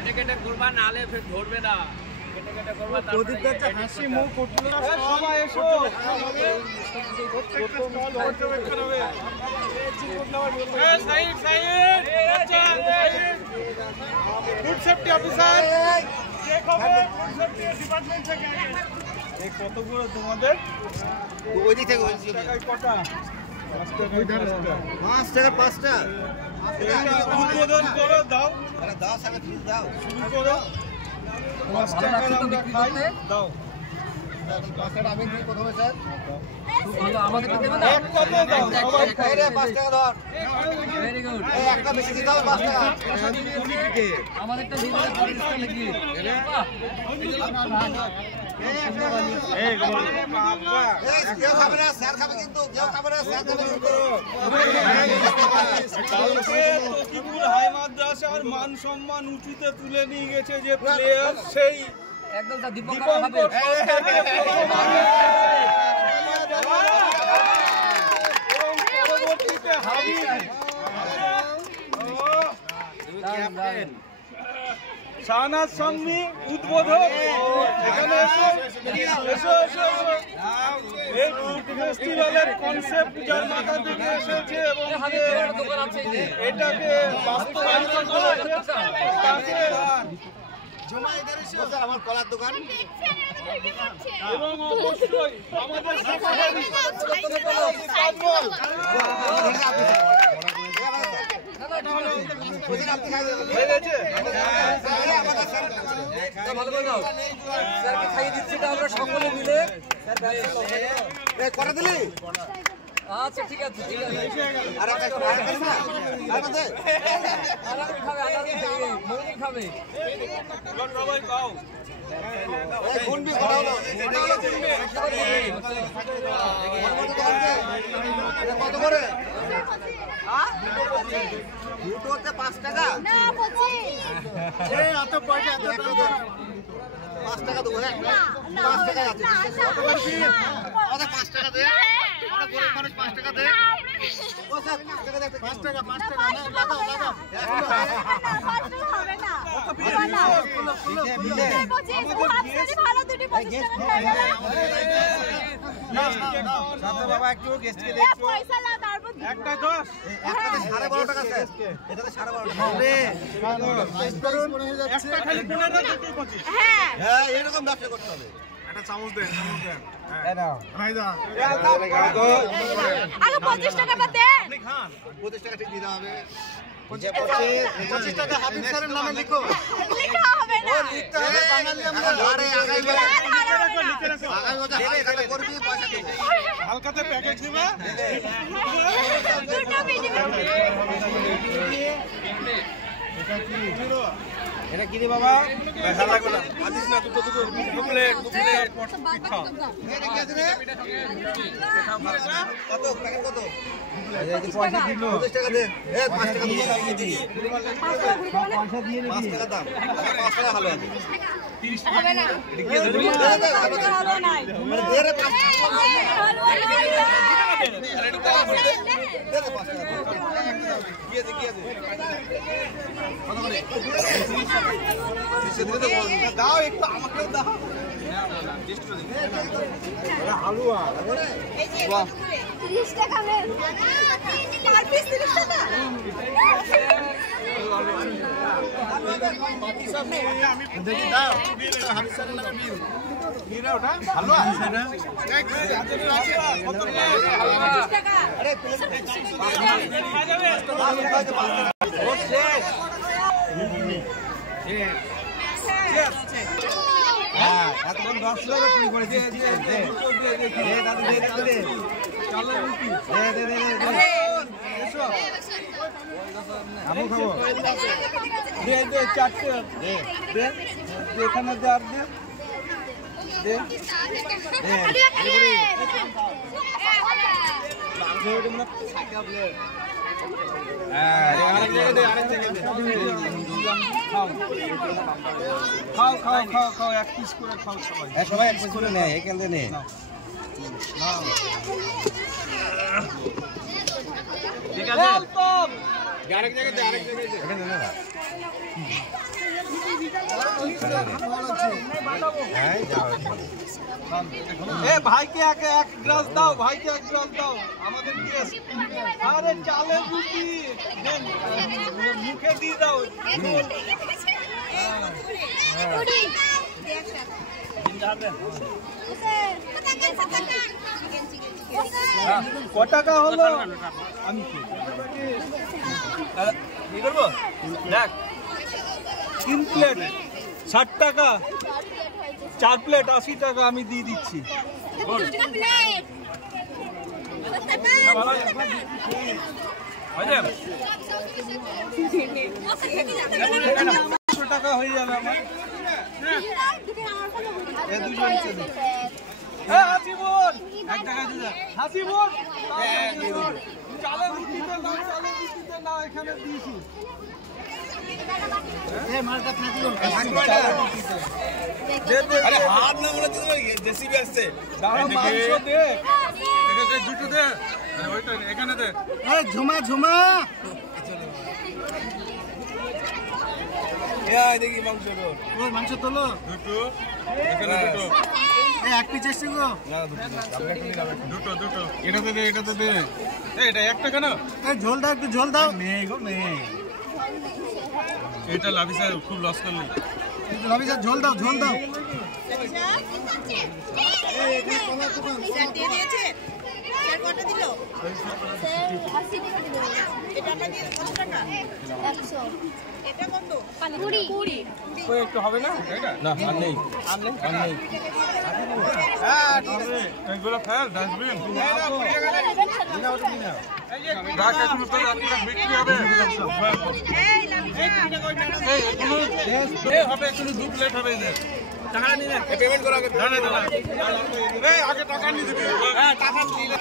কেটে কেটে করবা, নালে ফের ধরবে না। কেটে কেটে করবা, প্রদীপটা হাসি মুখ উঠলো না। সবাই এসো, প্রত্যেকটা স্টল পর্যবেক্ষণ হবে। Side side, food safety officer check হবে, ফুড সেফটি ডিপার্টমেন্ট থেকে। এই কতগুলো তোমাদের ওই দিক থেকে টাকায় কটা? 5 টাকা 5টা। উদ্বোধন করো, দাও দাও সামনে ফিস দাও, শুরু করো। 5 টাকা আমরা খাই, দাও। 5 টাকা আমি দিই প্রথমে স্যার। আমাদের দেবে না, এক কত দাও সবাই। এই রে 5 টাকা ধর। Very good. এই একটা বেশি দিতে হবে 5 টাকা। আমাদেরটা দিয়ে দাও, পরিষ্কার লিখি। এই বাবা, এই কেউ খাবে না, স্যার খাবে কিন্তু, কেউ খাবে না, স্যার খাবে কিন্তু। কালকে তকিপুর হাই মাদ্রাসার মান সম্মান উঁচুতে তুলে নিয়ে গেছে যে প্লেয়ার, সেই একদম তা দীপঙ্কর দীপঙ্কর হবে। এবং পরবর্তীতে হাবিব শাহনাজ সামনি উদ্বোধক। এখানে এসো এসো এসো এসো। এই ফুড ফেস্টিভ্যালের কনসেপ্ট যার মাথা থেকে এসেছে এবং এটাকে বাস্তবায়িত করেছে তাকে আমার কলার দোকান এবং অবশ্যই আমাদের স্যারকে খাইয়ে দিচ্ছি আমরা সকলে মিলে। কটা দিলি? আচ্ছা ঠিক আছে ঠিক আছে। আর একটা দিলি না? আর দে। আরাম খাবে, আরাম খাবে, মৌলিক খাবে। সবাই খাও। এই গুনবি কটা হলো? গুনবি। কত করে? হ্যাঁ? দুটোতে 5 টাকা? না 25 এই এত পয়সা এত টাকা। 5 টাকা দেবো হ্যাঁ? 5 টাকা আছে। আমাদের 5 টাকা দে। আমরা গরিব মানুষ 5 টাকা দে। ও স্যার 5 টাকা দে। 5 টাকা না লাগাও লাগাও। হবে না হবে না 25 ও আপনি ভালো দুটি 25 টাকা হয়ে গেল। সাথে বাবা একটু গেস্টকে দে। পয়সা না তারপর একটা 10 একটাতে 12.5 টাকা স্যার। এটাতে 12.5 টাকা। রে একটা খালি 15 দুটো 25। হ্যাঁ হ্যাঁ এরকম ব্যবসা করতে হবে। একটা চামচ দেন এই নাও। ভাই দা আগে 25 টাকা বা দেন। আপনি খান। 25 টাকা ঠিক দিতে হবে। 25 টাকা হাবিব স্যারের নামে লিখো। লিখা হবে না লিখতে হবে বাঙালি আমরা। আরে আগাই বলে লিখে রাখো। আগাই বলে হালকা করবি পয়সা দেবে। হালকাতে প্যাকেজ দিবা। দুটো বিজি এটা কি রে বাবা? পয়সা লাগবে না। আদিস না দুটো দুটো প্লেট খাও। এটা কি আছে রে? কত প্যাকেট কত? এই পয়সা দিল। 25 টাকা দে। এই 5 টাকা দিয়ে লাগিয়ে দিই। পয়সা দিয়ে নিবি। 5 টাকা দাম। 5 টাকা ভালো আছে। হবে না ভালো নাই মানে দে রে 5 টাকা। দাও একটু আমাকেও দাও। হালুয়া 30 টাকা নেন চার পিস 30 টাকা দেখি দাও হাবিব স্যারের নামে মিল মিরা ওটা হালুয়া কত 30 টাকা আরে ও শেষ হ্যাঁ এখন 10 টাকা পুরি করে দিচ্ছি দে দে দাদু দে দাদু দে চলো রুটি দে দে দে এসো আমু খাবো দে দে চারটে দে দে এখানে দে আর দে দে খাও খাও খাও খাও এক পিস করে খাও সবাই সবাই এক পিস করে নে এখান থেকে নে ঠিক আছে এ ভাইকে এক গ্লাস দাও, ভাইকে এক গ্লাস দাও, আমাদের গেস্ট। আরে চালের রুটি দেন, মুখে দিয়ে দাও। ক টাকা হলো? আমি কি করবো? দেখ 3 প্লেট 60 টাকা, 4 প্লেট 80 টাকা আমি দিয়ে দিচ্ছি। টাকা হয়ে যাবে আমার। হাসিবুল 1 টাকা দিলে, হাসিবুল চালের রুটিতে নাও, চালের রুটিতে নাও, এখানে দিয়েছি। হাত না মনে জেসিবি আসছে, মাংস দে, দুটো দে, ওইটা এখানে দে। ঝুমা ঝুমা দেখি মাংস তোর, মাংস তোলো দুটো, এখানে দুটো, এক পিস এসছে গো, দুটো দুটো, এটাতে দে, এটাতে দে, এটা 1 টাকা না। ঝোল দাও, একটু ঝোল দাও। নেই গো নেই, এটা লাভি স্যার খুব লস করলি। লাভি স্যার ঝোল দাও, ঝোল দাও। একটু হবে না? না আর নেই, আর নেই। এগুলো ফেল ডাস্টবিন, বিক্রি হবে। হবে 2 প্লেট হবে। টাকা নিলে পেমেন্ট করা, আগে টাকা নিয়ে দিবি। হ্যাঁ টাকা নিলে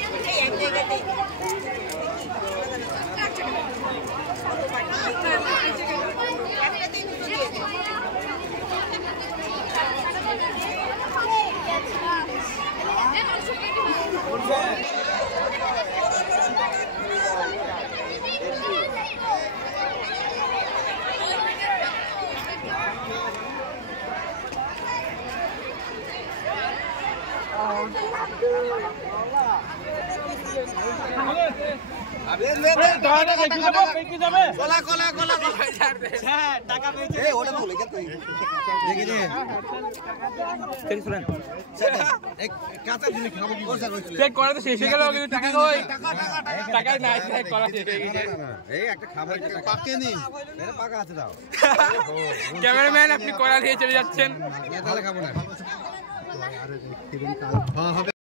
শেষ হয়ে গেল, টাকা নাই, ক্যামেরাম্যান আপনি কড়া দিয়ে চলে যাচ্ছেন।